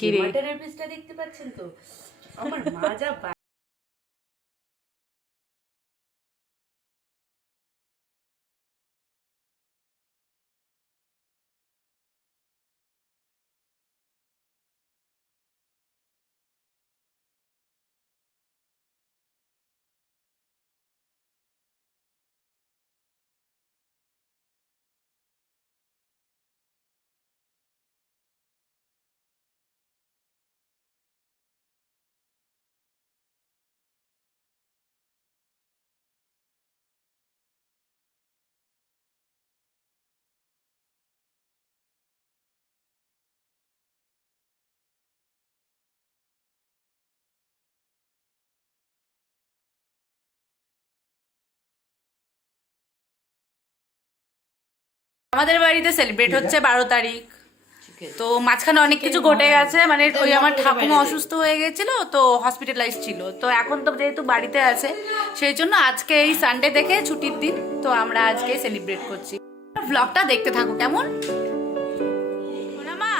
কি রে মাটনের পিসটা দেখতে পাচ্ছেন তো আমার মা যা আমাদের বাড়িতে সেলিব্রেট হচ্ছে 12 তারিখ। তো মাঝখানে অনেক কিছু ঘটে গেছে, মানে ওই আমার ঠাকুমা অসুস্থ হয়ে গেছিল, তো হসপিটালাইজ ছিল। তো এখন তো যেহেতু বাড়িতে আছে, সেই জন্য আজকে এই সানডে দেখে ছুটির দিন, তো আমরা আজকে সেলিব্রেট করছি। ব্লগটা দেখতে থাকো কেমন। মা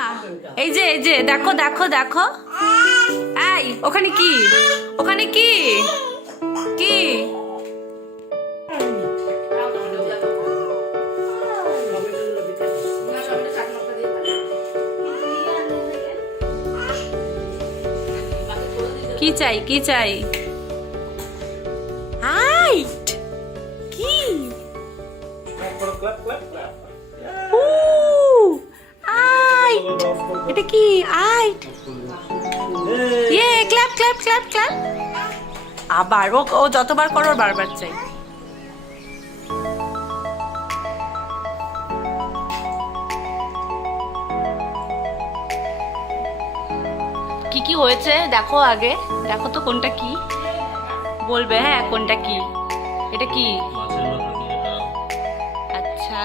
এই যে দেখো দেখো দেখো, এই ওখানে কি, ওখানে কি কি কি চাই, কি চাই, হাইট কি হাইট, এটা কি হাইট, ইয়ে ক্ল্যাপ ক্ল্যাপ ক্ল্যাপ ক্ল্যাপ। আবার ও যতবার করো বারবার চাই। কি কি হয়েছে দেখো, আগে দেখো তো কোনটা কি বলবে। হ্যাঁ কোনটা কি, এটা কি, আচ্ছা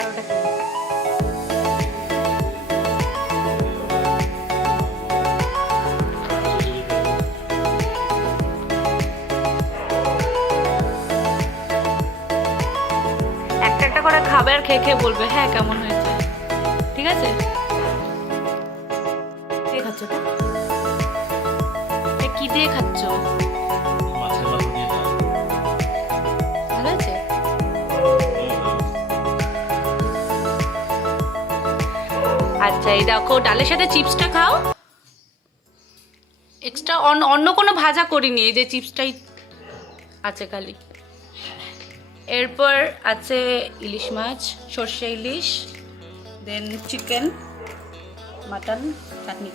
আর ওটা কি? একটা একটা করে খাবে আর খেয়ে খেয়ে বলবে হ্যাঁ কেমন হয়েছে, ঠিক আছে। কে খাচ্ছ তো, কি দিয়ে খাচ্ছ, ভালো আছে। আচ্ছা এই দেখো ডালের সাথে চিপসটা খাও, এক্সট্রা অন্য কোনো ভাজা করিনি, এই যে চিপসটাই আছে খালি। এরপর আছে ইলিশ মাছ, সর্ষে ইলিশ, দেন চিকেন, মাটন, চাটনি।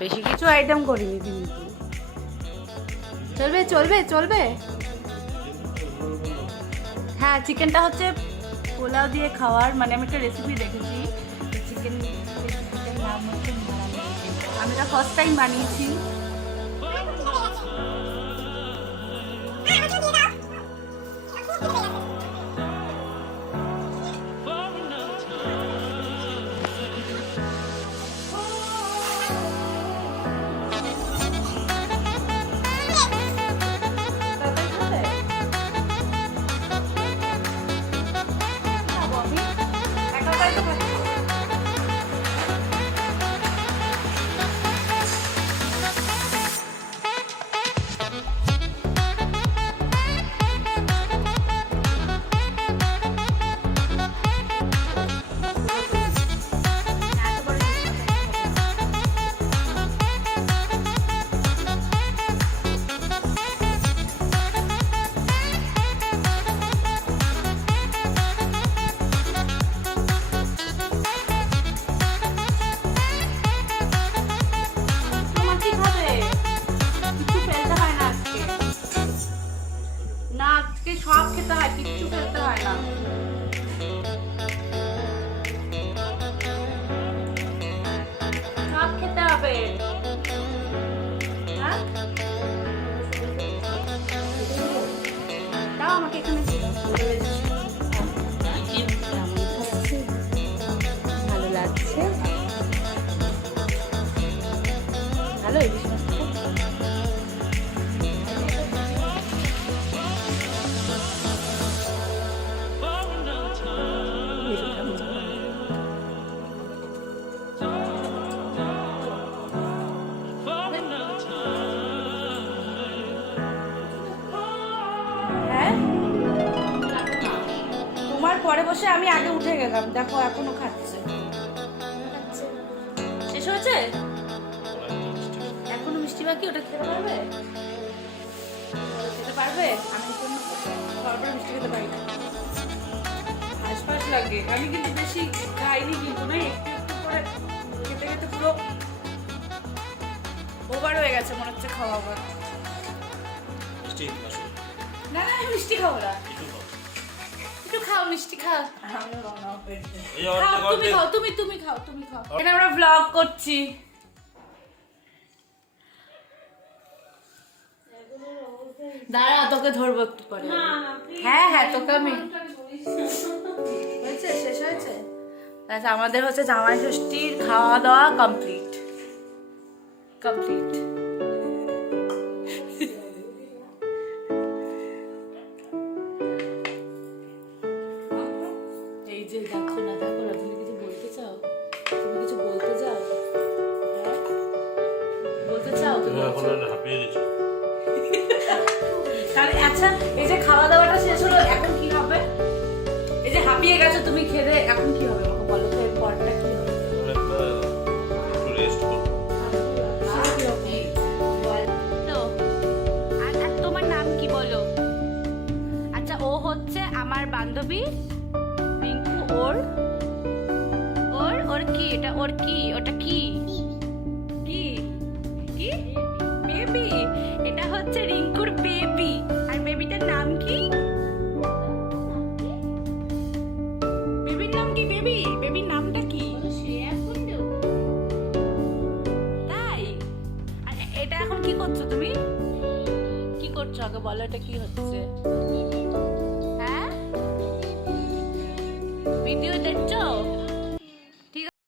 বেশি কিছু আইটেম করিনি কিন্তু চলবে চলবে চলবে। হ্যাঁ চিকেনটা হচ্ছে পোলাও দিয়ে খাওয়ার, মানে আমি একটা রেসিপি দেখেছি চিকেন রেসিপিটার নাম হচ্ছে মারানি চিকেন। আমি এটা ফার্স্ট টাইম বানিয়েছি। সব খেতে হয়, কিচ্ছু খেতে হয় না। সব খেতে হবে, হ্যাঁ দাও আমাকে এখানে ভালো লাগছে, ভালো ইলিশ মাছ। পরে বসে আমি আগে উঠে গেলাম, দেখো এখনো খাচ্ছে। শেষ হয়েছে? এখনো মিষ্টি বাকি, ওটা খেতে পারবে? খেতে পারবে? আমি কোনো খাওয়ার মিষ্টি খেতে পারি না, হাঁসফাঁস লাগে। আমি কিন্তু বেশি খাইনি, কিন্তু না একটু একটু করে খেতে খেতে পুরো ওভার হয়ে গেছে মনে হচ্ছে খাওয়া। আবার না না, আমি মিষ্টি খাবো না। একটু খাও, মিষ্টি খাও। তুমি খাও, তুমি খাও, তুমি খাও। এখানে আমরা ব্লগ করছি। দাঁড়া, তোকে ধরবো একটু পরে। হ্যাঁ হ্যাঁ, তোকে আমি হয়েছে, শেষ হয়েছে। আচ্ছা, আমাদের হচ্ছে জামাই ষষ্ঠীর খাওয়া দাওয়া কমপ্লিট। এই যে দেখো না, তুমি কিছু বলতে চাও? তুমি কিছু বলতে চাও? হ্যাঁ বলতে চাও তুমি? তাহলে আচ্ছা, এই যে খাওয়া দাওয়াটা শেষ হলো, এখন কি হবে? এই যে হাঁপিয়ে গেছো তুমি খেলে, এখন কি হবে আমাকে বলো তো, এর পরটা কি হবে? তোমার নাম কি বলো? আচ্ছা, ও হচ্ছে আমার বান্ধবী রিঙ্কু। ওর ওর ওর কি এটা? ওর কি ওটা? কি কি কি? বেবি। এটা হচ্ছে রিঙ্কুর বেবি। আর বেবিটার নাম কি? বেবির নাম কি? বেবির নামটা কি? তাই? আর এটা এখন কি করছো তুমি? কি করছো আগে বলো, এটা কি হচ্ছে? হ্যাঁ, ভিডিও দেখছো? ঠিক আছে।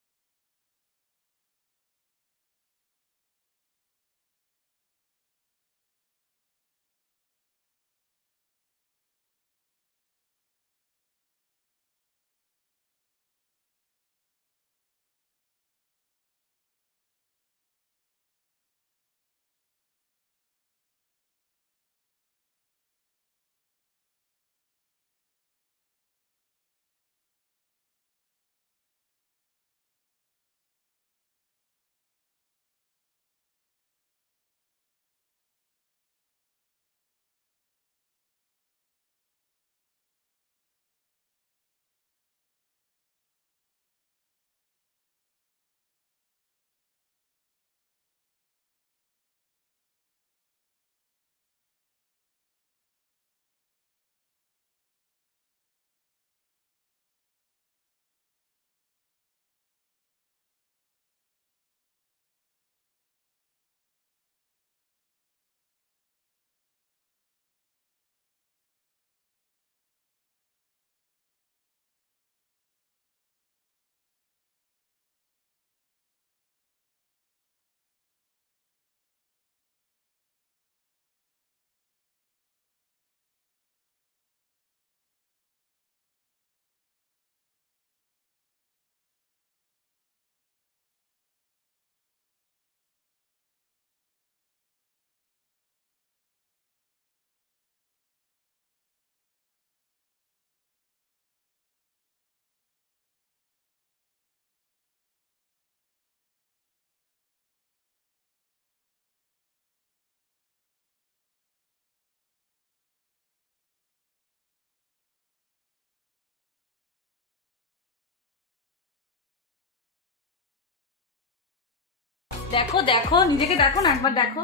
দেখো দেখো, নিজেকে দেখো না, একবার দেখো।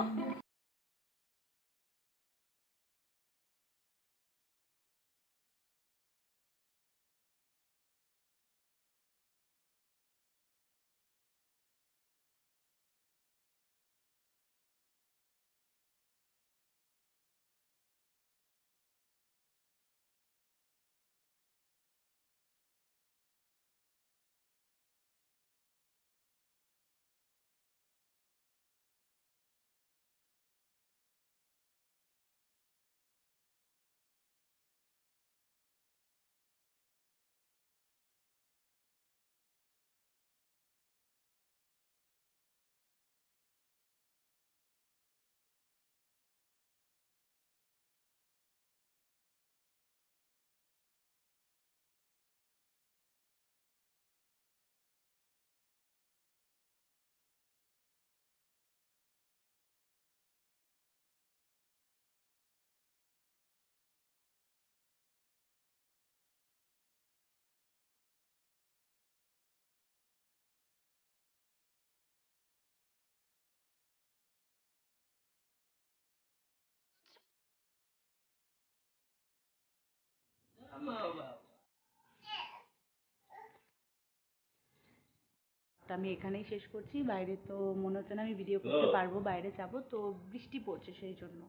তো আমি এখানেই শেষ করছি। বাইরে তো মনে হচ্ছে না আমি ভিডিও করতে পারবো, বাইরে যাব তো বৃষ্টি পড়ছে সেই জন্য।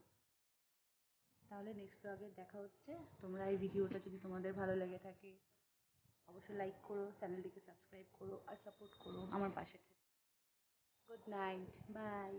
তাহলে নেক্সট ব্লগে দেখা হচ্ছে। তোমরা এই ভিডিওটা যদি তোমাদের ভালো লেগে থাকে অবশ্যই লাইক করো, চ্যানেলটিকে সাবস্ক্রাইব করো আর সাপোর্ট করো, আমার পাশে থেকো। Good night, by.